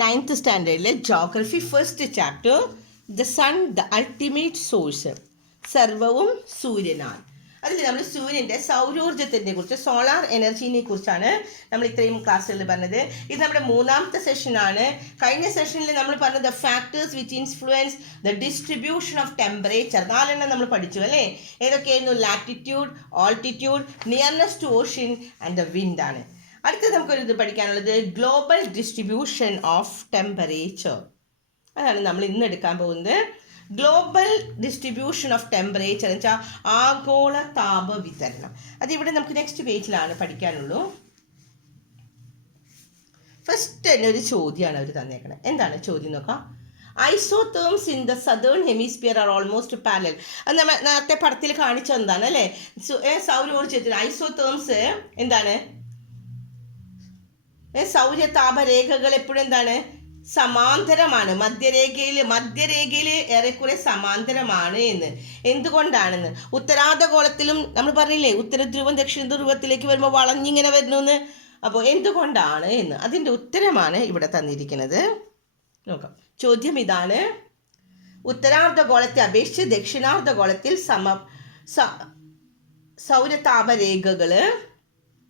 9th സ്റ്റാൻഡേർഡിലെ geography first chapter the sun the ultimate source, സർവവും സൂര്യനാൽ. അതിൽ നമ്മൾ സൂര്യൻ്റെ സൗരോർജ്ജത്തിനെ കുറിച്ച്, സോളാർ എനർജീനെ കുറിച്ചാണ് നമ്മൾ ഇത്രയും ക്ലാസ്സുകളിൽ പറഞ്ഞത്. ഇത് നമ്മുടെ മൂന്നാമത്തെ സെഷനാണ്. കഴിഞ്ഞ സെഷനിൽ നമ്മൾ പറഞ്ഞത് the factors which influence the distribution of temperature, 4 നമ്മൾ പഠിച്ചു അല്ലേ? ഏതൊക്കെയായിരുന്നു? Latitude, altitude, nearness to ocean and the wind ആണ്. അടുത്തത് നമുക്കൊരു ഇത് പഠിക്കാനുള്ളത് ഗ്ലോബൽ ഡിസ്ട്രിബ്യൂഷൻ ഓഫ് ടെമ്പറേച്ചർ. അതാണ് നമ്മൾ ഇന്ന് എടുക്കാൻ പോകുന്നത്. ഗ്ലോബൽ ഡിസ്ട്രിബ്യൂഷൻ ഓഫ് ടെമ്പറേച്ചർ എന്ന് വെച്ചാൽ ആഗോള താപ വിതരണം. അതിവിടെ നമുക്ക് നെക്സ്റ്റ് പേജിലാണ് പഠിക്കാനുള്ളൂ. ഫസ്റ്റ് തന്നെ ഒരു ചോദ്യമാണ് അവർ തന്നേക്കണത്. എന്താണ് ചോദ്യം നോക്കാം. Isotherms in the southern hemisphere are almost parallel. അത് നമ്മൾ നേരത്തെ പടത്തിൽ കാണിച്ചെന്താണ് അല്ലേ? സൗരോർജ്ജത്തിന് ഐസോതേംസ് എന്താണ്? സൗരതാപരേഖകൾ എപ്പോഴും എന്താണ്? സമാന്തരമാണ്. മധ്യരേഖയിൽ ഏറെക്കുറെ സമാന്തരമാണ് എന്ന്. എന്തുകൊണ്ടാണെന്ന് ഉത്തരാർദ്ധഗോളത്തിലും നമ്മൾ പറഞ്ഞില്ലേ, ഉത്തര ധ്രുവം ദക്ഷിണ ധ്രുവത്തിലേക്ക് വരുമ്പോൾ വളഞ്ഞിങ്ങനെ വരുന്നു എന്ന്. അപ്പോൾ എന്തുകൊണ്ടാണ് എന്ന് അതിൻ്റെ ഉത്തരമാണ് ഇവിടെ തന്നിരിക്കുന്നത്. നോക്കാം. ചോദ്യം ഇതാണ്: ഉത്തരാർദ്ധഗോളത്തെ അപേക്ഷിച്ച് ദക്ഷിണാർദ്ധഗോളത്തിൽ സൗരതാപരേഖകൾ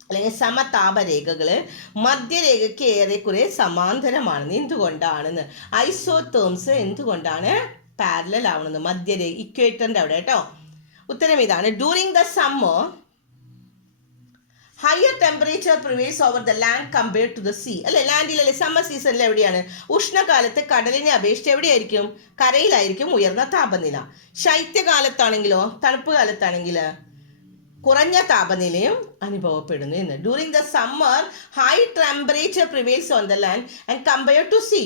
അല്ലെങ്കിൽ സമതാപരേഖകൾ മധ്യരേഖയ്ക്ക് ഏറെക്കുറെ സമാന്തരമാണെന്ന്. എന്തുകൊണ്ടാണെന്ന്, ഐസോതേംസ് എന്തുകൊണ്ടാണ് പാരലൽ ആവണമെന്ന്, മധ്യരേഖ ഇക്വേറ്ററിൻ്റെ അവിടെ കേട്ടോ. ഉത്തരം ഇതാണ്: during the summer higher temperature prevails over the land compared to the sea. അല്ലെ, ലാൻഡിലല്ലേ? സമ്മർ സീസണിൽ എവിടെയാണ്? ഉഷ്ണകാലത്ത് കടലിനെ അപേക്ഷിച്ച് എവിടെയായിരിക്കും? കരയിലായിരിക്കും ഉയർന്ന താപനില. ശൈത്യകാലത്താണെങ്കിലോ, തണുപ്പ് കാലത്താണെങ്കിൽ കുറഞ്ഞ താപനിലയും അനുഭവപ്പെടുന്നു എന്ന്. During the summer high temperature prevails on the land and compare to sea.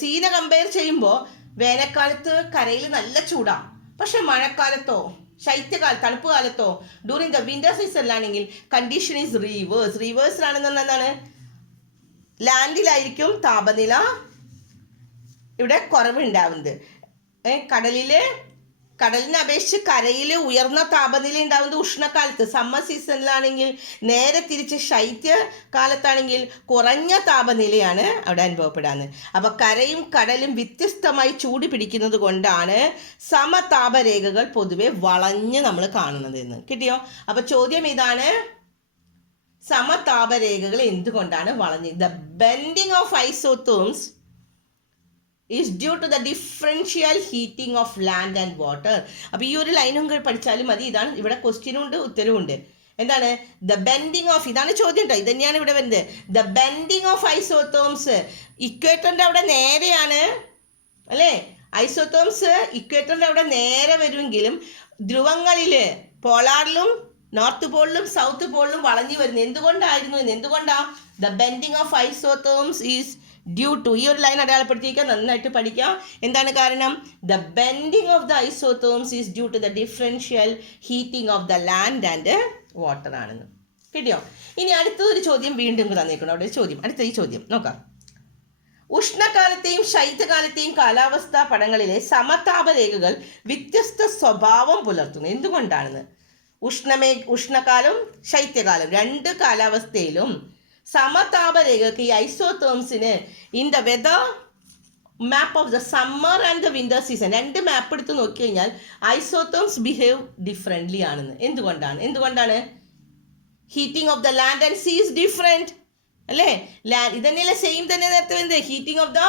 സീനെ കമ്പയർ ചെയ്യുമ്പോൾ വേനൽക്കാലത്ത് കരയിൽ നല്ല ചൂടാണ്. പക്ഷെ മഴക്കാലത്തോ ശൈത്യകാലത്ത് തണുപ്പ് കാലത്തോ ഡ്യൂറിങ് ദ വിന്റർ സീസണിലാണെങ്കിൽ കണ്ടീഷൻ ഈസ് റിവേഴ്സ്. റിവേഴ്സിലാണെന്ന് പറഞ്ഞാൽ എന്താണ്? ലാൻഡിലായിരിക്കും താപനില ഇവിടെ കുറവുണ്ടാവുന്നത്. കടലിനെ അപേക്ഷിച്ച് കരയിൽ ഉയർന്ന താപനില ഉണ്ടാവുന്നത് ഉഷ്ണക്കാലത്ത്. സമ്മർ സീസണിലാണെങ്കിൽ നേരെ തിരിച്ച് ശൈത്യകാലത്താണെങ്കിൽ കുറഞ്ഞ താപനിലയാണ് അവിടെ അനുഭവപ്പെടാവുന്നത്. അപ്പോൾ കരയും കടലും വ്യത്യസ്തമായി ചൂട് പിടിക്കുന്നത് കൊണ്ടാണ് സമതാപരേഖകൾ പൊതുവെ വളഞ്ഞ് നമ്മൾ കാണുന്നത് എന്ന്. കിട്ടിയോ? അപ്പോൾ ചോദ്യം ഇതാണ്: സമതാപരേഖകൾ എന്തുകൊണ്ടാണ് വളഞ്ഞ്? The bending of isotherms is due to the differential heating of land and water. അപ്പോൾ ഈ ഒരു ലൈനും പഠിച്ചാലും മതി. ഇതാണ് ഇവിടെ ക്വസ്റ്റ്യനും ഉണ്ട് ഉത്തരവും ഉണ്ട്. എന്താണ്? ദ ബെൻഡിങ് ഓഫ്, ഇതാണ് ചോദ്യം കേട്ടോ. ഇത് തന്നെയാണ് ഇവിടെ വരുന്നത്. ദ ബെൻഡിങ് ഓഫ് ഐസോതേംസ് ഇക്വേറ്ററിൻ്റെ അവിടെ നേരെയാണ് അല്ലേ? ഐസോതേംസ് ഇക്വേറ്ററിൻ്റെ അവിടെ നേരെ വരുമെങ്കിലും ധ്രുവങ്ങളിൽ പോളാറിലും നോർത്ത് പോളിലും സൗത്ത് പോളിലും വളഞ്ഞു വരുന്നത് എന്തുകൊണ്ടായിരുന്നു എന്ന്. എന്തുകൊണ്ടാണ്? The bending of isotherms is due to, ഈ ഒരു ലൈൻ അടയാളപ്പെടുത്തിയിരിക്കുക, നന്നായിട്ട് പഠിക്കാം. എന്താണ് കാരണം? The bending of the isotherms is due to the differential heating of the land and water ആണെന്ന്. കിട്ടിയോ? ഇനി അടുത്തൊരു ചോദ്യം വീണ്ടും തന്നേക്കണം അവിടെ ചോദ്യം. അടുത്ത ഈ ചോദ്യം നോക്കാം. ഉഷ്ണകാലത്തെയും ശൈത്യകാലത്തെയും കാലാവസ്ഥാ പഠനങ്ങളിലെ സമതാപരേഖകൾ വ്യത്യസ്ത സ്വഭാവം പുലർത്തുന്നു. എന്തുകൊണ്ടാണെന്ന്. ഉഷ്ണകാലം ശൈത്യകാലം രണ്ട് കാലാവസ്ഥയിലും സമതാപരേഖയ്ക്ക് ഈ ഐസോതേംസിന് in the weather map of the summer and the winter season, രണ്ട് മാപ്പ് എടുത്ത് നോക്കി കഴിഞ്ഞാൽ ഐസോതേംസ് ബിഹേവ് ഡിഫറെൻ്റ്ലി ആണെന്ന്. എന്തുകൊണ്ടാണ്? Heating of the land and sea is different അല്ലേ? ഇത് തന്നെയല്ലേ സെയിം തന്നെ നേരത്തെ വരുന്നത്. Heating of the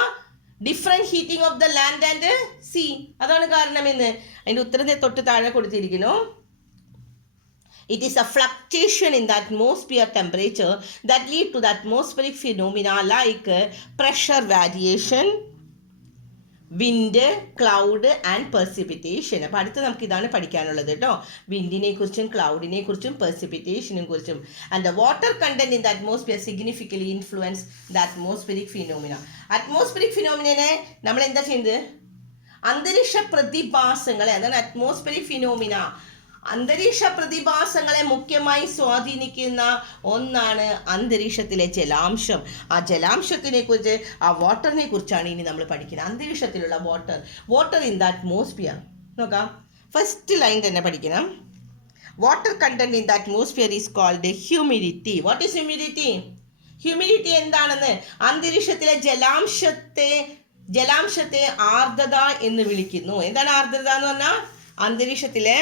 different heating of the land and sea, അതാണ് കാരണമെന്ന്. അതിൻ്റെ ഉത്തരം തൊട്ട് താഴെ കൊടുത്തിരിക്കുന്നു. It is a fluctuation in the atmosphere temperature that lead to the atmospheric phenomena like pressure variation, wind, cloud and precipitation. അപ്പോൾ അടുത്ത് നമുക്ക് ഇതാണ് പഠിക്കാനുള്ളത് കേട്ടോ. വിൻഡിനെ കുറിച്ചും ക്ലൗഡിനെ കുറിച്ചും precipitation കുറിച്ചും. And the water content in the atmosphere significantly influence the atmospheric phenomena. Atmospheric phenomena നമ്മൾ എന്താ ചെയ്യുന്നത്? അന്തരീക്ഷ പ്രതിഭാസങ്ങളെ, അതാണ് atmospheric phenomena. അന്തരീക്ഷ പ്രതിഭാസങ്ങളെ മുഖ്യമായി സ്വാധീനിക്കുന്ന ഒന്നാണ് അന്തരീക്ഷത്തിലെ ജലാംശം. ആ ജലാംശത്തിനെ കുറിച്ച്, ആ വാട്ടറിനെ കുറിച്ചാണ് ഇനി നമ്മൾ പഠിക്കുന്നത്. അന്തരീക്ഷത്തിലുള്ള വാട്ടർ ഇൻ ദ അറ്റ്മോസ്ഫിയർ നോക്കാം. ഫസ്റ്റ് ലൈൻ തന്നെ പഠിക്കണം. Water content in the atmosphere is called humidity. What is humidity? Humidity എന്താണെന്ന്? അന്തരീക്ഷത്തിലെ ജലാംശത്തെ ആർദ്രത എന്ന് വിളിക്കുന്നു. എന്താണ് ആർദ്രത എന്ന് പറഞ്ഞാൽ? അന്തരീക്ഷത്തിലെ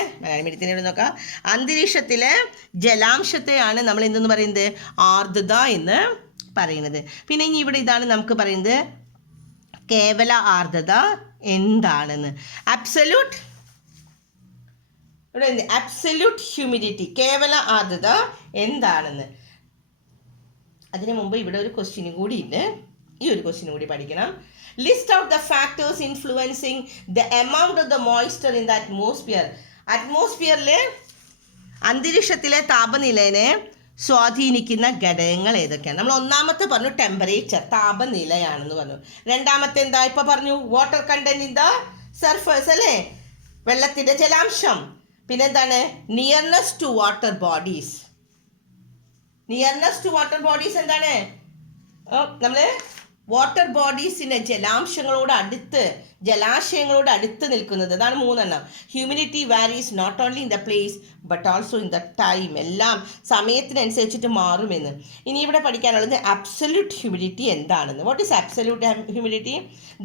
നോക്കാം, അന്തരീക്ഷത്തിലെ ജലാംശത്തെയാണ് നമ്മൾ എന്തെന്ന് പറയുന്നത്? ആർദ്രത എന്ന് പറയുന്നത്. പിന്നെ ഇനി ഇവിടെ ഇതാണ് നമുക്ക് പറയുന്നത് കേവല ആർദ്രത എന്താണെന്ന്. അബ്സല്യൂട്ട് ഹ്യൂമിഡിറ്റി, കേവല ആർദ്രത എന്താണെന്ന്. അതിനു മുമ്പ് ഇവിടെ ഒരു ക്വസ്റ്റ്യനും കൂടി ഉണ്ട്, ഈ ഒരു ക്വസ്റ്റ്യനും കൂടി പഠിക്കണം. List out the factors influencing the amount of the moisture in the atmosphere. അറ്റ്മോസ്ഫിയറിൽ അന്തരീക്ഷത്തിലെ താപനിലയെ സ്വാധീനിക്കുന്ന ഘടകങ്ങൾ ഏതൊക്കെയാണ്? നമ്മൾ ഒന്നാമത്തെ പറഞ്ഞു ടെമ്പറേച്ചർ, താപനിലയാണെന്ന് പറഞ്ഞു. രണ്ടാമത്തെ എന്താ? ഇപ്പൊ പറഞ്ഞു water content in the surface അല്ലേ, വെള്ളത്തിന്റെ ജലാംശം. പിന്നെന്താണ്? Nearness to water bodies. Nearness to water bodies എന്താണ്? നമ്മള് വാട്ടർ ബോഡീസിന്റെ ജലാശയങ്ങളോട് അടുത്ത് നിൽക്കുന്നത്, അതാണ് മൂന്നെണ്ണം. Humidity varies not only in the place but also in the time. എല്ലാം സമയത്തിനനുസരിച്ചിട്ട് മാറുമെന്ന്. ഇനി ഇവിടെ പഠിക്കാനുള്ളത് അബ്സല്യൂട്ട് ഹ്യൂമിഡിറ്റി എന്താണെന്ന്. What is absolute humidity?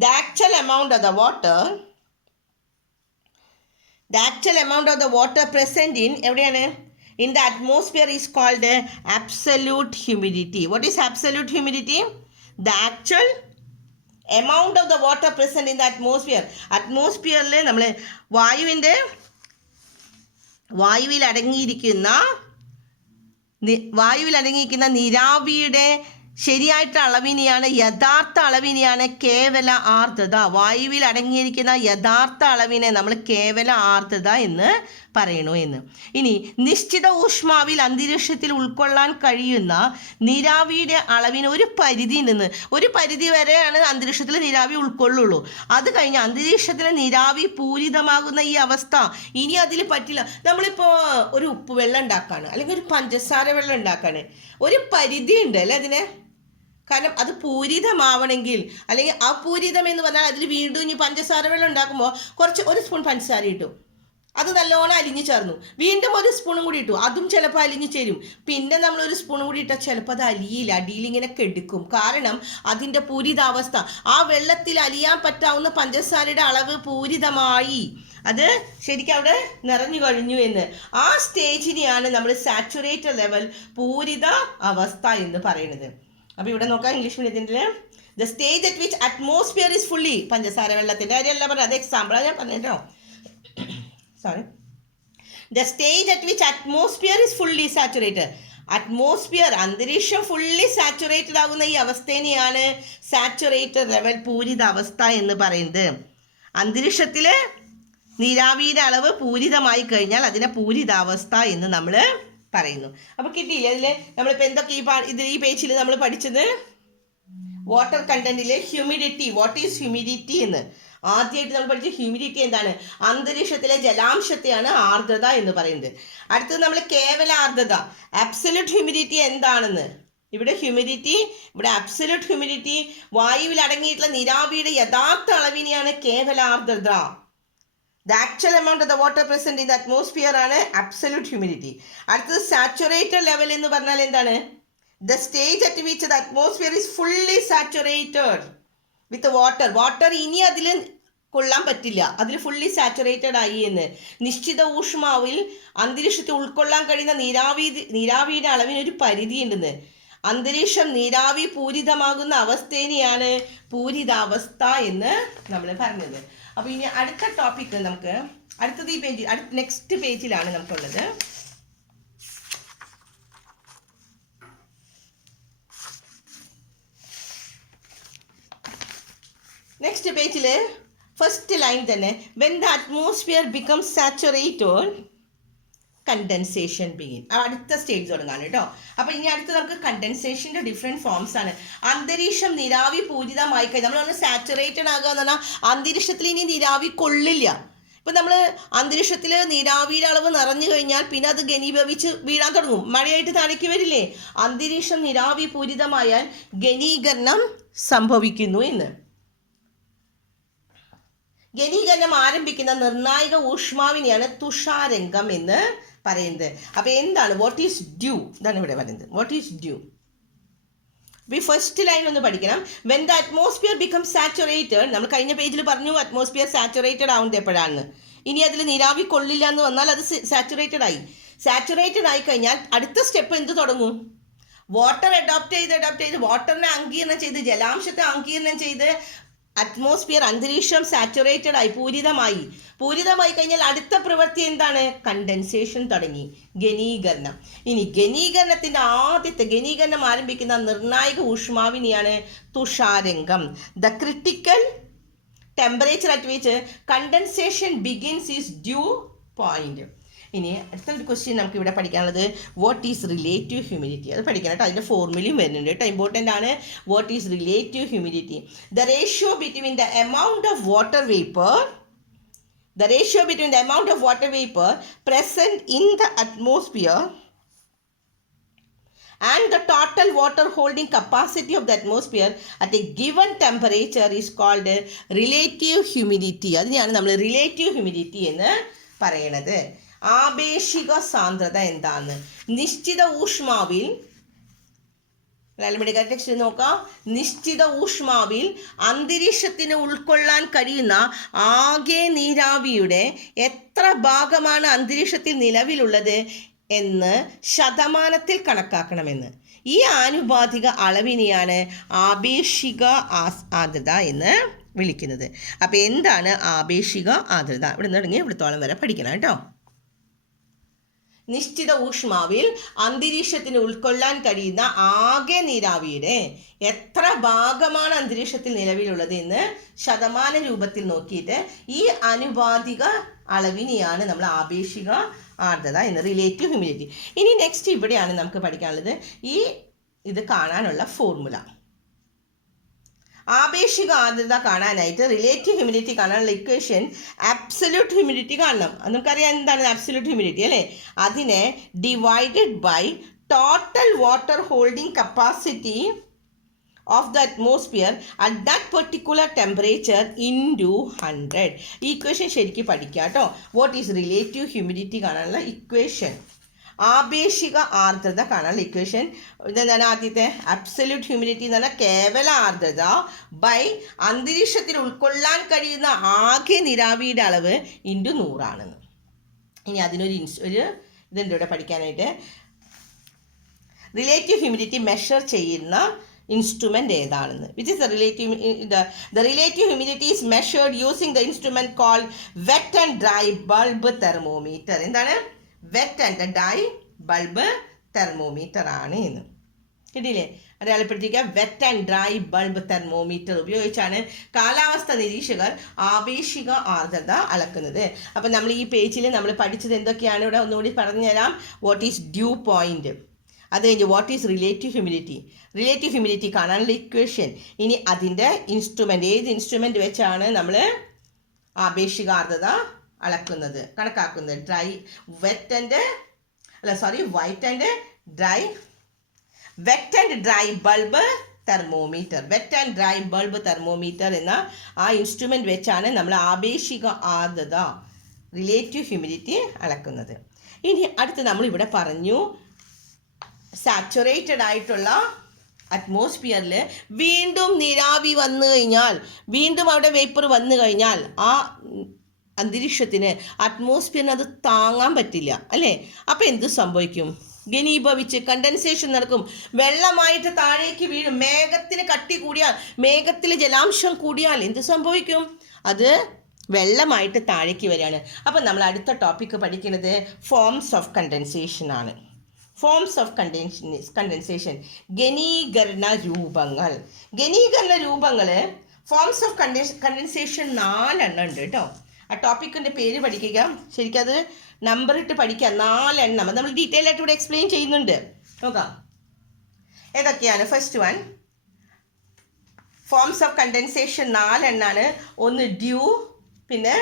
The actual amount of the water present in എവിടെയാണ്? In the atmosphere is called absolute humidity. What is absolute humidity? The actual amount of the water present in the atmosphere. അറ്റ്മോസ്ഫിയറിൽ നമ്മൾ വായുവിൽ അടങ്ങിയിരിക്കുന്ന നീരാവിയുടെ ശരിയായിട്ടുള്ള അളവിനെയാണ്, യഥാർത്ഥ അളവിനെയാണ് കേവല ആർദ്രത. വായുവിൽ അടങ്ങിയിരിക്കുന്ന യഥാർത്ഥ അളവിനെ നമ്മൾ കേവല ആർദ്രത എന്ന് പറയണു എന്ന്. ഇനി നിശ്ചിത ഊഷ്മാവിൽ അന്തരീക്ഷത്തിൽ ഉൾക്കൊള്ളാൻ കഴിയുന്ന നീരാവിയുടെ അളവിന് ഒരു പരിധി വരെയാണ് അന്തരീക്ഷത്തിൽ നീരാവി ഉൾക്കൊള്ളുള്ളൂ. അത് കഴിഞ്ഞ് അന്തരീക്ഷത്തിലെ നീരാവി പൂരിതമാകുന്ന ഈ അവസ്ഥ ഇനി അതിൽ പറ്റില്ല. നമ്മളിപ്പോൾ ഒരു ഉപ്പ് വെള്ളം ഉണ്ടാക്കാണ്, അല്ലെങ്കിൽ ഒരു പഞ്ചസാര വെള്ളം ഉണ്ടാക്കാണ്, ഒരു പരിധി ഉണ്ട് അല്ലേ അതിന്. കാരണം അത് പൂരിതമാവണമെങ്കിൽ, അല്ലെങ്കിൽ അപൂരിതം എന്ന് പറഞ്ഞാൽ അതിൽ വീണ്ടും ഇനി പഞ്ചസാര വെള്ളം ഉണ്ടാക്കുമ്പോൾ ഒരു സ്പൂൺ പഞ്ചസാര ഇട്ടു, അത് നല്ലോണം അലിഞ്ഞു ചേർന്നു, വീണ്ടും ഒരു സ്പൂണും കൂടി ഇട്ടു, അതും ചിലപ്പോൾ അലിഞ്ഞു ചേരും. പിന്നെ നമ്മൾ ഒരു സ്പൂണും കൂടി ഇട്ടാൽ ചിലപ്പോൾ അത് അലിയില്ല, അടിയിലിങ്ങനെ കെടുക്കും. കാരണം അതിൻ്റെ പൂരിതാവസ്ഥ, ആ വെള്ളത്തിൽ അലിയാൻ പറ്റാവുന്ന പഞ്ചസാരയുടെ അളവ് പൂരിതമായി, അത് ശരിക്കും അവിടെ നിറഞ്ഞു കഴിഞ്ഞു എന്ന്. ആ സ്റ്റേജിനെയാണ് നമ്മൾ സാച്ചുറേറ്റഡ് ലെവൽ, പൂരിത അവസ്ഥ എന്ന് പറയുന്നത്. അപ്പോൾ ഇവിടെ നോക്കാം ഇംഗ്ലീഷ് മീഡിയത്തിൽ the stage at which atmosphere is fully, പഞ്ചസാര വെള്ളത്തിൻ്റെ കാര്യമല്ല പറഞ്ഞത്, അത് എക്സാമ്പിളാണ് ഞാൻ പറഞ്ഞോ. The stage at which atmosphere is fully saturated. അന്തരീക്ഷം ഫുള്ളി സാച്ചുറേറ്റഡ് ആകുന്ന ഈ അവസ്ഥേനെയാണ് സാച്ചുറേറ്റഡ് ലെവൽ, പൂരിത അവസ്ഥ എന്ന് പറയുന്നത്. അന്തരീക്ഷത്തിൽ നീരാവിയുടെ അളവ് പൂരിതമായി കഴിഞ്ഞാൽ അതിനെ പൂരിതാവസ്ഥ എന്ന് നമ്മൾ പറയുന്നു. അപ്പോൾ കിട്ടിയില്ലേ അതിൽ നമ്മളിപ്പോൾ എന്തൊക്കെ ഈ പേജിൽ നമ്മൾ പഠിച്ചത്? വാട്ടർ കണ്ടന്റിലെ ഹ്യൂമിഡിറ്റി, വാട്ട് ഈസ് ഹ്യൂമിഡിറ്റി എന്ന്. ആദ്യമായിട്ട് നമ്മൾ പഠിച്ച ഹ്യൂമിഡിറ്റി എന്താണ്? അന്തരീക്ഷത്തിലെ ജലാംശത്തെയാണ് ആർദ്രത എന്ന് പറയുന്നത്. അടുത്തത് നമ്മൾ കേവല ആർദ്രത, അബ്സല്യൂട്ട് ഹ്യൂമിഡിറ്റി എന്താണെന്ന്. ഇവിടെ അബ്സല്യൂട്ട് ഹ്യൂമിഡിറ്റി, വായുവിൽ അടങ്ങിയിട്ടുള്ള നീരാവിയുടെ യഥാർത്ഥ അളവിനെയാണ് കേവല ആർദ്രത. The actual amount of the water present in the atmosphere ആണ് അബ്സല്യൂട്ട് ഹ്യൂമിഡിറ്റി. അടുത്തത് സാച്ചുറേറ്റഡ് ലെവൽ എന്ന് പറഞ്ഞാൽ എന്താണ്? The stage at which the atmosphere is fully saturated with water ഇനി അതിൽ കൊള്ളാൻ പറ്റില്ല, അതിൽ ഫുള്ളി സാച്ചുറേറ്റഡ് ആയി എന്ന്. നിശ്ചിത ഊഷ്മാവിൽ അന്തരീക്ഷത്തിൽ ഉൾക്കൊള്ളാൻ കഴിയുന്ന നീരാവിയുടെ അളവിന് ഒരു പരിധി ഉണ്ടെന്ന്. അന്തരീക്ഷം നീരാവി പൂരിതമാകുന്ന അവസ്ഥേനെയാണ് പൂരിതാവസ്ഥ എന്ന് നമ്മൾ പറഞ്ഞത്. അപ്പോൾ ഇനി അടുത്ത ടോപ്പിക്ക് നമുക്ക് അടുത്തത് ഈ പേജ്, നെക്സ്റ്റ് പേജിലാണ് നമുക്കുള്ളത്. നെക്സ്റ്റ് പേജിൽ ഫസ്റ്റ് ലൈൻ തന്നെ, when the atmosphere becomes saturated condensation begin. അടുത്ത സ്റ്റേജ് തുടങ്ങാണ് കേട്ടോ. അപ്പോൾ ഇനി അടുത്ത് നമുക്ക് കണ്ടൻസേഷൻ്റെ ഡിഫറെൻറ്റ് ഫോംസ് ആണ്. അന്തരീക്ഷം നീരാവി പൂരിതമായി കഴിഞ്ഞാൽ നമ്മൾ സാച്ചുറേറ്റഡ് ആകുക എന്ന് പറഞ്ഞാൽ അന്തരീക്ഷത്തിൽ ഇനി നീരാവി കൊള്ളില്ല. ഇപ്പം നമ്മൾ അന്തരീക്ഷത്തിൽ നീരാവിയുടെ അളവ് നിറഞ്ഞു കഴിഞ്ഞാൽ പിന്നെ അത് ഘനീഭവിച്ച് വീഴാൻ തുടങ്ങും, മഴയായിട്ട് താഴേക്ക് വരില്ലേ. അന്തരീക്ഷം നീരാവി പൂരിതമായാൽ ഘനീകരണം സംഭവിക്കുന്നു എന്ന്. ഘനീകരണം ആരംഭിക്കുന്ന നിർണായക ഊഷ്മാവിനെയാണ് തുഷാരംഗം എന്ന് പറയുന്നത്. അപ്പോൾ എന്താണ് വാട്ട് ഈസ് ഡ്യൂ? ഇതാണ് ഇവിടെ പറയുന്നത്. What is due? അപ്പോൾ ഈ ഫസ്റ്റ് ലൈൻ ഒന്ന് പഠിക്കണം. When the atmosphere become saturated, നമ്മൾ കഴിഞ്ഞ പേജിൽ പറഞ്ഞു അറ്റ്മോസ്ഫിയർ സാച്ചുറേറ്റഡ് ആവുന്നത് എപ്പോഴാണെന്ന്. ഇനി അതിൽ നീരാവി കൊള്ളില്ല എന്ന് വന്നാൽ അത് സാച്ചുറേറ്റഡ് ആയി കഴിഞ്ഞാൽ അടുത്ത സ്റ്റെപ്പ് എന്ത് തുടങ്ങും? വാട്ടർ അഡോപ്റ്റ് ചെയ്ത് വാട്ടറിനെ അങ്കീർണം ചെയ്ത് ജലാംശത്തെ അങ്കീർണം ചെയ്ത് അറ്റ്മോസ്ഫിയർ അന്തരീക്ഷം സാച്ചുറേറ്റഡ് ആയി പൂരിതമായി കഴിഞ്ഞാൽ അടുത്ത പ്രവൃത്തി എന്താണ്? കണ്ടൻസേഷൻ തുടങ്ങി, ഘനീകരണം. ഇനി ഘനീകരണം ആരംഭിക്കുന്ന നിർണായക ഊഷ്മാവിനെയാണ് തുഷാരംഗം. The critical temperature at which condensation begins is dew point. ഇനി അടുത്തൊരു ക്വസ്റ്റ്യൻ നമുക്ക് ഇവിടെ പഠിക്കാനുള്ളത് വാട്ട് ഈസ് റിലേറ്റീവ് ഹ്യൂമിഡിറ്റി. അത് പഠിക്കണം കേട്ടോ. അതിൻ്റെ ഫോർമുലയും വരുന്നുണ്ട് കേട്ടോ, ഇമ്പോർട്ടൻ്റ് ആണ്. What is relative humidity? The ratio between the amount of water vapour present in the atmosphere and the total water holding capacity of the atmosphere at a given temperature is called relative humidity. അതിനെയാണ് നമ്മൾ relative humidity എന്ന് പറയുന്നത്. ആപേക്ഷിക സാന്ദ്രത എന്താണ്? നിശ്ചിത ഊഷ്മാവിൽ, text നോക്കാം. നിശ്ചിത ഊഷ്മാവിൽ അന്തരീക്ഷത്തിന് ഉൾക്കൊള്ളാൻ കഴിയുന്ന ആകെ നീരാവിയുടെ എത്ര ഭാഗമാണ് അന്തരീക്ഷത്തിൽ നിലവിലുള്ളത് എന്ന് ശതമാനത്തിൽ കണക്കാക്കണമെന്ന്. ഈ ആനുപാതിക അളവിനെയാണ് ആപേക്ഷിക ആർദ്രത എന്ന് വിളിക്കുന്നത്. അപ്പോൾ എന്താണ് ആപേക്ഷിക ആർദ്രത? ഇവിടെ നിന്ന് തുടങ്ങി ഇവിടത്തോളം വരെ പഠിക്കണം കേട്ടോ. നിശ്ചിത ഊഷ്മാവിൽ അന്തരീക്ഷത്തിന് ഉൾക്കൊള്ളാൻ കഴിയുന്ന ആകെ നീരാവിയുടെ എത്ര ഭാഗമാണ് അന്തരീക്ഷത്തിൽ നിലവിലുള്ളത് എന്ന് ശതമാന രൂപത്തിൽ നോക്കിയിട്ട് ഈ ആനുപാതിക അളവിനെയാണ് നമ്മൾ ആപേക്ഷിക ആർദ്രത എന്ന്, റിലേറ്റീവ് ഹ്യൂമിഡിറ്റി. ഇനി നെക്സ്റ്റ് ഇവിടെയാണ് നമുക്ക് പഠിക്കാനുള്ളത് ഇത് കാണാനുള്ള ഫോർമുല. ആപേക്ഷിക ആർദ്രത കാണാനായിട്ട് റിലേറ്റീവ് ഹ്യൂമിഡിറ്റി കാണാനുള്ള ഇക്വേഷൻ അബ്സല്യൂട്ട് ഹ്യൂമിഡിറ്റി കാണണം. നമുക്കറിയാം എന്താണ് അബ്സല്യൂട്ട് ഹ്യൂമിഡിറ്റി അല്ലേ? അതിനെ divided by total water holding capacity of the atmosphere at that particular temperature into 100. ഈ ഇക്വേഷൻ ശരിക്കും പഠിക്കുക കേട്ടോ. വാട്ട് ഈസ് റിലേറ്റീവ് ഹ്യൂമിഡിറ്റി കാണാനുള്ള ഇക്വേഷൻ, ആപേക്ഷിക ആർദ്രത കാണാനുള്ള ഇക്വേഷൻ ഇതെന്താണ്? ആദ്യത്തെ അബ്സല്യൂട്ട് ഹ്യൂമിഡിറ്റി എന്ന് പറഞ്ഞാൽ കേവല ആർദ്രത ബൈ അന്തരീക്ഷത്തിൽ ഉൾക്കൊള്ളാൻ കഴിയുന്ന ആകെ നീരാവിയുടെ അളവ് ഇൻറ്റു 100 ആണെന്ന്. ഇനി അതിനൊരു ഇതുണ്ട് ഇവിടെ പഠിക്കാനായിട്ട്. റിലേറ്റീവ് ഹ്യൂമിഡിറ്റി മെഷർ ചെയ്യുന്ന ഇൻസ്ട്രുമെൻ്റ് ഏതാണെന്ന്. Which is the relative humidity is measured using the instrument called wet and dry bulb thermometer. എന്താണ്? Wet and dry bulb thermometer ആണ് എന്ന്. കിട്ടിയില്ലേ? അടയാളപ്പെടുത്തിക്കുക. Wet and dry bulb thermometer ഉപയോഗിച്ചാണ് കാലാവസ്ഥ നിരീക്ഷകർ ആപേക്ഷിക ആർദ്രത അളക്കുന്നത്. അപ്പം നമ്മൾ ഈ പേജിൽ നമ്മൾ പഠിച്ചത് എന്തൊക്കെയാണ് ഇവിടെ ഒന്നുകൂടി പറഞ്ഞുതരാം. വാട്ട് ഈസ് ഡ്യൂ പോയിന്റ്, അത് കഴിഞ്ഞ് വാട്ട് ഈസ് റിലേറ്റീവ് ഹ്യൂമിഡിറ്റി കാണാനുള്ള ഇക്വേഷൻ. ഇനി അതിൻ്റെ ഇൻസ്ട്രുമെൻ്റ്, ഏത് ഇൻസ്ട്രുമെൻ്റ് വെച്ചാണ് നമ്മൾ ആപേക്ഷിക ആർദ്രത അളക്കുന്നത്, കണക്കാക്കുന്നത്? Wet and dry bulb thermometer എന്ന ആ ഇൻസ്ട്രുമെൻ്റ് വെച്ചാണ് നമ്മൾ ആപേക്ഷിക ആർദ്രത റിലേറ്റീവ് ഹ്യൂമിഡിറ്റി അളക്കുന്നത്. ഇനി അടുത്ത് നമ്മളിവിടെ പറഞ്ഞു സാച്ചുറേറ്റഡ് ആയിട്ടുള്ള അറ്റ്മോസ്ഫിയറിൽ വീണ്ടും നീരാവി വന്നു കഴിഞ്ഞാൽ, വീണ്ടും അവിടെ വേപ്പർ വന്നു കഴിഞ്ഞാൽ ആ അന്തരീക്ഷത്തിന്, അറ്റ്മോസ്ഫിയറിന് അത് താങ്ങാൻ പറ്റില്ല അല്ലേ? അപ്പോൾ എന്ത് സംഭവിക്കും? ഘനീഭവിച്ച് കണ്ടൻസേഷൻ നടക്കും, വെള്ളമായിട്ട് താഴേക്ക് വീഴും. മേഘത്തിന് കട്ടി കൂടിയാൽ, മേഘത്തിൽ ജലാംശം കൂടിയാൽ എന്ത് സംഭവിക്കും? അത് വെള്ളമായിട്ട് താഴേക്ക് വരികയാണ്. അപ്പം നമ്മൾ അടുത്ത ടോപ്പിക്ക് പഠിക്കുന്നത് ഫോംസ് ഓഫ് കണ്ടൻസേഷൻ ആണ്. ഫോംസ് ഓഫ് കണ്ടൻസേഷൻ, ഘനീകരണ രൂപങ്ങൾ. ഫോംസ് ഓഫ് കണ്ടൻസേഷൻ 4 എണ്ണം ഉണ്ട് കേട്ടോ. ആ ടോപ്പിക്കിൻ്റെ പേര് പഠിക്കുക, ശരിക്കും അത് നമ്പർ ഇട്ട് പഠിക്കുക. 4 എണ്ണം അത് നമ്മൾ ഡീറ്റെയിൽ ആയിട്ട് ഇവിടെ എക്സ്പ്ലെയിൻ ചെയ്യുന്നുണ്ട്. നോക്കാം ഏതൊക്കെയാണ്. First one, forms of condensation 4 എണ്ണാണ്. ഒന്ന് ഡ്യൂ, പിന്നെ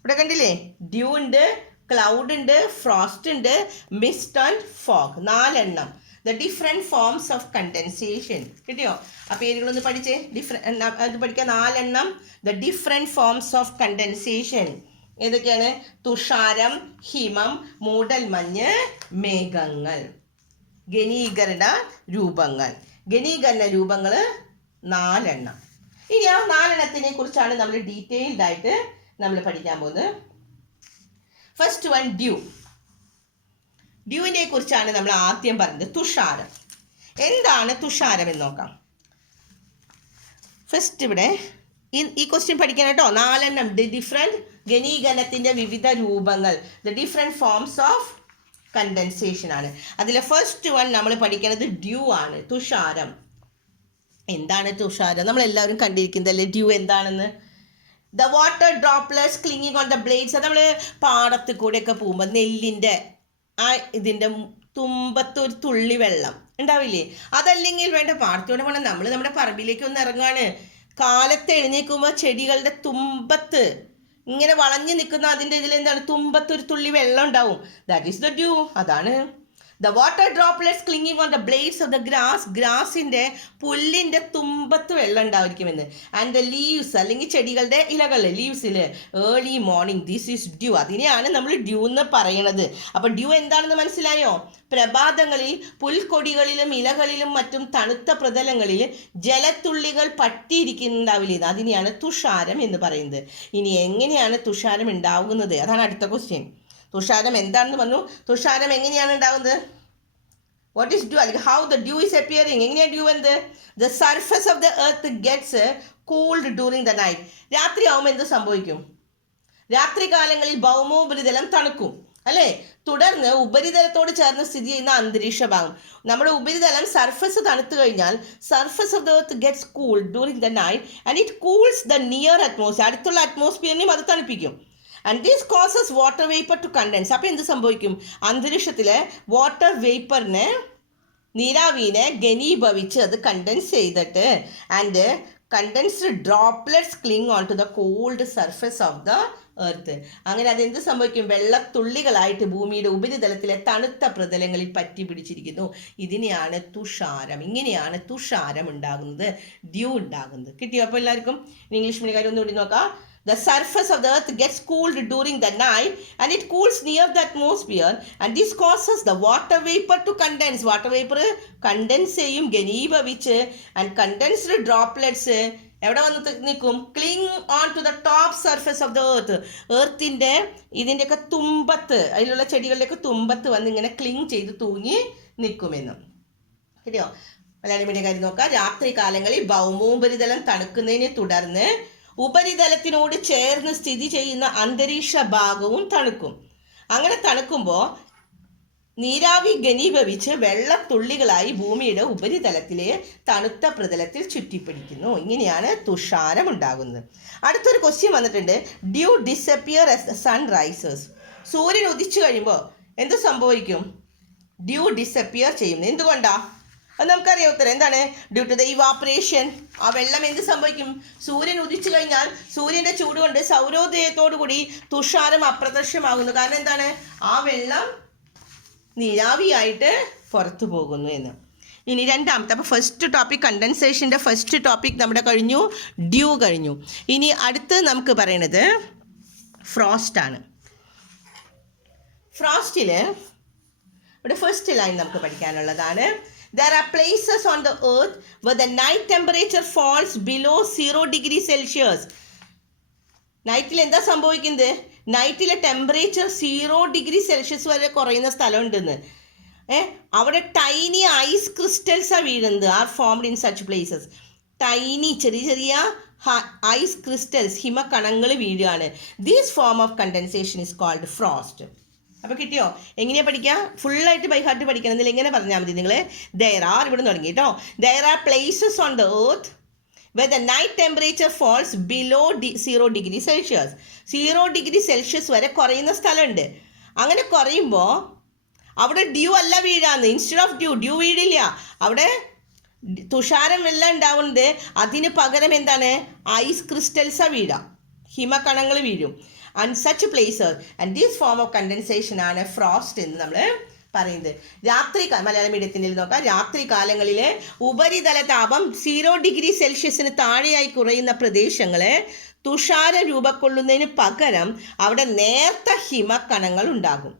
ഇവിടെ കണ്ടില്ലേ ഡ്യൂ ഉണ്ട്, ക്ലൗഡ് ഉണ്ട്, ഫ്രോസ്റ്റ് ഉണ്ട്, മിസ്റ്റ് ആൻഡ് ഫോഗ്. 4 എണ്ണം. The different forms of condensation. കിട്ടിയോ? ആ പേരുകളൊന്ന് പഠിച്ചേ. അത് പഠിക്കാം. 4 എണ്ണം. The different forms of condensation ഏതൊക്കെയാണ്? തുഷാരം, ഹിമം, മൂടൽമഞ്ഞ്, മേഘങ്ങൾ. ഘനീകരണ രൂപങ്ങൾ. ഘനീകരണ രൂപങ്ങൾ 4 എണ്ണം. ഇനി ആ 4 എണ്ണത്തിനെ കുറിച്ചാണ് നമ്മൾ ഡീറ്റെയിൽഡ് ആയിട്ട് നമ്മൾ പഠിക്കാൻ പോകുന്നത്. First one, due. ഡ്യൂവിനെ കുറിച്ചാണ് നമ്മൾ ആദ്യം പറഞ്ഞത്. തുഷാരം. എന്താണ് തുഷാരം എന്ന് നോക്കാം. ഫസ്റ്റ് ഇവിടെ ഈ ക്വസ്റ്റ്യൻ പഠിക്കണം കേട്ടോ. 4 എണ്ണം ഡിഫറെൻറ്റ് ഘനീകരണത്തിൻ്റെ വിവിധ രൂപങ്ങൾ, the different forms of condensation ആണ്. അതിലെ ഫസ്റ്റ് വൺ നമ്മൾ പഠിക്കുന്നത് ഡ്യൂ ആണ്, തുഷാരം. എന്താണ് തുഷാരം? നമ്മളെല്ലാവരും കണ്ടിരിക്കുന്നതല്ലേ ഡ്യൂ എന്താണെന്ന്. The water droplets clinging on the blades. നമ്മൾ പാടത്ത് കൂടെയൊക്കെ പോകുമ്പോൾ നെല്ലിൻ്റെ ആ ഇതിൻ്റെ തുമ്പത്ത് ഒരു തുള്ളി വെള്ളം ഉണ്ടാവില്ലേ? അതല്ലെങ്കിൽ വേണ്ട, പാടത്തോടെ വേണം നമ്മൾ നമ്മുടെ പറമ്പിലേക്ക് ഒന്ന് ഇറങ്ങുകയാണ്. കാലത്ത് എഴുന്നേൽക്കുമ്പോൾ ചെടികളുടെ തുമ്പത്ത് ഇങ്ങനെ വളഞ്ഞു നിൽക്കുന്ന അതിൻ്റെ ഇതിൽ എന്താണ്, തുമ്പത്ത് ഒരു തുള്ളി വെള്ളം ഉണ്ടാവും. That is the dew. അതാണ് the water droplets clinging on the blades of the grass. ഗ്രാസിൻ്റെ പുല്ലിൻ്റെ തുമ്പത്ത് വെള്ളം ഉണ്ടായിരിക്കുമെന്ന്. ആൻഡ് ദ ലീവ്സ്, അല്ലെങ്കിൽ ചെടികളുടെ ഇലകൾ, ലീവ്സിൽ early morning. This is dew. അതിനെയാണ് നമ്മൾ ഡ്യൂ എന്ന് പറയണത്. അപ്പോൾ ഡ്യൂ എന്താണെന്ന് മനസ്സിലായോ? പ്രഭാതങ്ങളിൽ പുൽക്കൊടികളിലും ഇലകളിലും മറ്റും തണുത്ത പ്രതലങ്ങളിൽ ജലത്തുള്ളികൾ പറ്റിയിരിക്കുന്നുണ്ടാവില്ല. അതിനെയാണ് തുഷാരം എന്ന് പറയുന്നത്. ഇനി എങ്ങനെയാണ് തുഷാരം ഉണ്ടാകുന്നത്? അതാണ് അടുത്ത ക്വസ്റ്റ്യൻ. തുഷാരം എന്താണെന്ന് പറഞ്ഞു. തുഷാരം എങ്ങനെയാണ് ഉണ്ടാകുന്നത്? വാട്ട് ഈസ് ഡ്യൂ, അല്ലെങ്കിൽ how the due is appearing. എങ്ങനെയാണ് ഡ്യൂ എന്ത്? The surface of the earth gets cooled during the night. രാത്രി ആവുമ്പോൾ എന്ത് സംഭവിക്കും? രാത്രി കാലങ്ങളിൽ ഭൗമോപരിതലം തണുക്കും അല്ലേ? തുടർന്ന് ഉപരിതലത്തോട് ചേർന്ന് സ്ഥിതി ചെയ്യുന്ന അന്തരീക്ഷ ഭാഗം, നമ്മുടെ ഉപരിതലം സർഫസ് തണുത്തു കഴിഞ്ഞാൽ surface of the earth gets cooled during the night and it cools the near atmosphere. അടുത്തുള്ള അറ്റ്മോസ്ഫിയറിനെയും അത് തണുപ്പിക്കും. And this causes water vapour to condense. അപ്പോൾ എന്ത് സംഭവിക്കും? അന്തരീക്ഷത്തിലെ വാട്ടർ വേപ്പറിനെ, നീരാവിനെ ഘനീഭവിച്ച് അത് കണ്ടൻസ് ചെയ്തിട്ട് and condensed droplets cling on to the cold surface of the earth. അങ്ങനെ അതെന്ത് സംഭവിക്കും? വെള്ളത്തുള്ളികളായിട്ട് ഭൂമിയുടെ ഉപരിതലത്തിലെ തണുത്ത പ്രതലങ്ങളിൽ പറ്റി പിടിച്ചിരിക്കുന്നു. ഇതിനെയാണ് തുഷാരം. ഇങ്ങനെയാണ് തുഷാരം ഉണ്ടാകുന്നത്, ഡ്യൂ ഉണ്ടാകുന്നത്. കിട്ടിയോ? അപ്പോൾ എല്ലാവർക്കും ഇംഗ്ലീഷ് മീഡിയം ഒന്നുകൂടി നോക്കാം. The surface of the earth gets cooled during the night and it cools near the atmosphere and this causes the water vapor to condense. Water vapor condense ചെയ്യും, ഘനീഭവിച്ച്, and condensed droplets എവിടെ വന്ന് നിൽക്കും? Cling on to the top surface of the earth. എർത്തിൻ്റെ ഇതിൻ്റെയൊക്കെ തുമ്പത്ത്, അതിലുള്ള ചെടികളുടെയൊക്കെ തുമ്പത്ത് വന്ന് ഇങ്ങനെ ക്ലിങ് ചെയ്ത് തൂങ്ങി നിൽക്കുമെന്നും. ശരിയോ? മലയാളം മീഡിയം കാര്യം നോക്കാം. രാത്രി കാലങ്ങളിൽ ഭൗമോപരിതലം തണുക്കുന്നതിനെ തുടർന്ന് ഉപരിതലത്തിനോട് ചേർന്ന് സ്ഥിതി ചെയ്യുന്ന അന്തരീക്ഷ ഭാഗവും തണുക്കും. അങ്ങനെ തണുക്കുമ്പോൾ നീരാവി ഘനീഭവിച്ച് വെള്ളത്തുള്ളികളായി ഭൂമിയുടെ ഉപരിതലത്തിലെ തണുത്ത പ്രതലത്തിൽ ചുറ്റിപ്പിടിക്കുന്നു. ഇങ്ങനെയാണ് തുഷാരം ഉണ്ടാകുന്നത്. അടുത്തൊരു ക്വസ്റ്റ്യൻ വന്നിട്ടുണ്ട്. Dew disappear as the sun rises. സൂര്യൻ ഉദിച്ചു കഴിയുമ്പോൾ എന്ത് സംഭവിക്കും? ഡ്യൂ ഡിസപ്പിയർ ചെയ്യുന്നു. എന്തുകൊണ്ടാണ്? അത് നമുക്കറിയാം ഉത്തരം. എന്താണ്? Due to the evaporation. ആ വെള്ളം എന്ത് സംഭവിക്കും? സൂര്യൻ ഉദിച്ചു കഴിഞ്ഞാൽ സൂര്യൻ്റെ ചൂട് കൊണ്ട് സൗരോദയത്തോടു കൂടി തുഷാരം അപ്രത്യക്ഷമാകുന്നു. കാരണം എന്താണ്? ആ വെള്ളം നീരാവിയായിട്ട് പുറത്തു പോകുന്നു എന്ന്. ഇനി രണ്ടാമത്തെ, അപ്പോൾ ഫസ്റ്റ് ടോപ്പിക് കണ്ടൻസേഷൻ്റെ ഫസ്റ്റ് ടോപ്പിക് നമ്മുടെ കഴിഞ്ഞു, ഡ്യൂ കഴിഞ്ഞു. ഇനി അടുത്ത് നമുക്ക് പറയണത് ഫ്രോസ്റ്റാണ്. ഫ്രോസ്റ്റിൽ ഇവിടെ ഫസ്റ്റ് ലൈൻ നമുക്ക് പഠിക്കാനുള്ളതാണ്. There are places on the earth where the night temperature falls below 0 degrees Celsius. നൈറ്റിൽ എന്താ സംഭവിക്കുന്നത്? നൈറ്റിലെ ടെമ്പറേച്ചർ 0 ഡിഗ്രി സെൽഷ്യസ് വരെ കുറയുന്ന സ്ഥലമുണ്ടെന്ന്. അവിടെ ടൈനി ഐസ് ക്രിസ്റ്റൽസാണ് വീഴുന്നത്. Are formed in such places. Tiny ചെറിയ ചെറിയ ഐസ് ക്രിസ്റ്റൽസ്, ഹിമകണങ്ങൾ വീഴുകയാണ്. This form of condensation is cold frost. അപ്പോൾ കിട്ടിയോ? എങ്ങനെയാണ് പഠിക്കുക? ഫുള്ളായിട്ട് ബൈ ഹാർട്ട് പഠിക്കണം. എന്നില്ല എങ്ങനെ പറഞ്ഞാൽ മതി നിങ്ങൾ. ദെയർ ആർ, ഇവിടെ തുടങ്ങി കേട്ടോ. There are places on the earth where the night temperature falls below 0 degree Celsius. 0 degree Celsius വരെ കുറയുന്ന സ്ഥലമുണ്ട്. അങ്ങനെ കുറയുമ്പോൾ അവിടെ ഡ്യൂ അല്ല വീഴാന്ന്. ഇൻസ്റ്റെഡ് ഓഫ് ഡ്യൂ വീഴില്ല. അവിടെ തുഷാരം വെള്ളം ഉണ്ടാവുന്നത്. അതിന് പകരം എന്താണ്? ഐസ് ക്രിസ്റ്റൽസാണ് വീഴാം, ഹിമകണങ്ങൾ വീഴും. And such places and this form of condensation ആണ് ഫ്രോസ്റ്റ് എന്ന് നമ്മൾ പറയുന്നത്. രാത്രി മലയാളം മീഡിയത്തിൻ്റെ നോക്കാം. രാത്രി കാലങ്ങളിലെ ഉപരിതല താപം 0 ഡിഗ്രി സെൽഷ്യസിന് താഴെയായി കുറയുന്ന പ്രദേശങ്ങളെ തുഷാരം രൂപക്കൊള്ളുന്നതിന് പകരം അവിടെ നേർത്ത ഹിമക്കണങ്ങൾ ഉണ്ടാകും.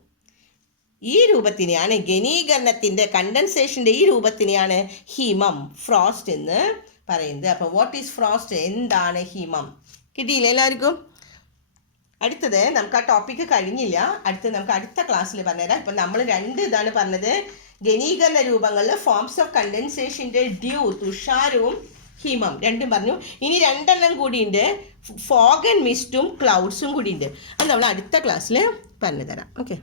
ഈ രൂപത്തിനെയാണ് ഘനീകരണത്തിൻ്റെ കണ്ടൻസേഷൻ്റെ ഈ രൂപത്തിനെയാണ് ഹിമം ഫ്രോസ്റ്റ് എന്ന് പറയുന്നത്. അപ്പോൾ വാട്ട് ഈസ് ഫ്രോസ്റ്റ്, എന്താണ് ഹിമം? കിട്ടിയില്ല എല്ലാവർക്കും? അടുത്തത് നമുക്ക് ആ ടോപ്പിക്ക് കഴിഞ്ഞില്ല, അടുത്തത് നമുക്ക് അടുത്ത ക്ലാസ്സിൽ പറഞ്ഞുതരാം. ഇപ്പം നമ്മൾ 2 ഇതാണ് പറഞ്ഞത്, ഘനീകരണ രൂപങ്ങളിൽ ഫോംസ് ഓഫ് കണ്ടൻസേഷൻ്റെ ഡ്യൂ, തുഷാരവും ഹിമം 2 പറഞ്ഞു. ഇനി 2 കൂടിയുണ്ട്, ഫോഗ് ആൻഡ് മിസ്റ്റും ക്ലൗഡ്സും കൂടിയുണ്ട്. അത് നമ്മൾ അടുത്ത ക്ലാസ്സിൽ പറഞ്ഞു തരാം. ഓക്കെ.